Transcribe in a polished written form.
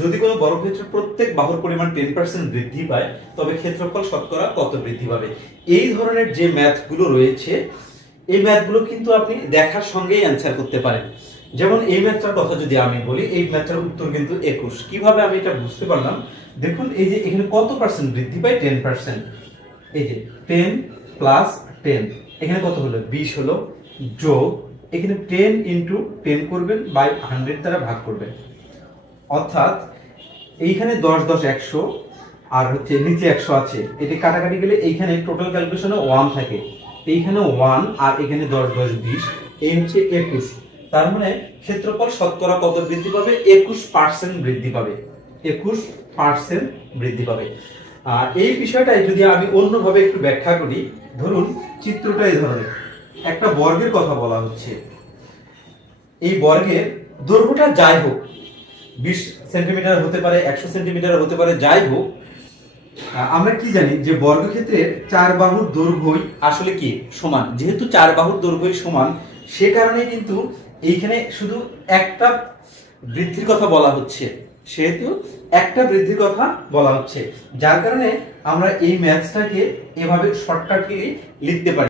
যদি কোনো বর্গক্ষেত্রের প্রত্যেক বাহুর পরিমাণ 10% বৃদ্ধি পায় তবে ক্ষেত্রফল শতকরা কত বৃদ্ধি পাবে। এই ধরনের যে ম্যাথগুলো রয়েছে এই ম্যাথগুলো কিন্তু আপনি দেখার সঙ্গেই অ্যান্সার করতে পারেন। যেমন এই ম্যাথটার কথা যদি আমি বলি, এই ম্যাথটার উত্তর কিন্তু 21। কিভাবে আমি এটা বুঝতে পারলাম, দেখুন এই যে এখানে কত পার্সেন্ট বৃদ্ধি পায়, 10%। এই যে 10 প্লাস 10, এখানে কত হলো 20 হলো, যোগ এখানে 10 ইন্টু 10 করবেন বাই 100 দ্বারা ভাগ করবেন, অর্থাৎ এইখানে 10 10 100 আর হচ্ছে নিচে 100 আছে, এটি কাটাকাটি গেলে এইখানে টোটাল ক্যালকুলেশনে 1 থাকে, এইখানে 1 আর এখানে 10 10 20, এই হচ্ছে 21। তার মানে ক্ষেত্রফল শতকরা কত বৃদ্ধি পাবে, 21% বৃদ্ধি পাবে, 21% বৃদ্ধি পাবে। আর এই বিষয়টাই যদি আমি অন্যভাবে একটু ব্যাখ্যা করি, ধরুন চিত্রটা এই ধরনের, একটা বর্গের কথা বলা হচ্ছে, এই বর্গের দৈর্ঘ্যটা যাই হোক 20 সেন্টিমিটার হতে পারে, 100 সেন্টিমিটার হতে পারে, যাই হোক আমরা কি জানি যে বর্গক্ষেত্রের চার বাহুর দৈর্ঘ্যই আসলে কি সমান। যেহেতু চার বাহুর দৈর্ঘ্যই সমান, সে কারণে কিন্তু এইখানে শুধু একটা বৃদ্ধির কথা বলা হচ্ছে, সেহেতু একটা বৃদ্ধির কথা বলা হচ্ছে, যার কারণে আমরা এই ম্যাথসটাকে এভাবে শর্টকাটে লিখতে পারি।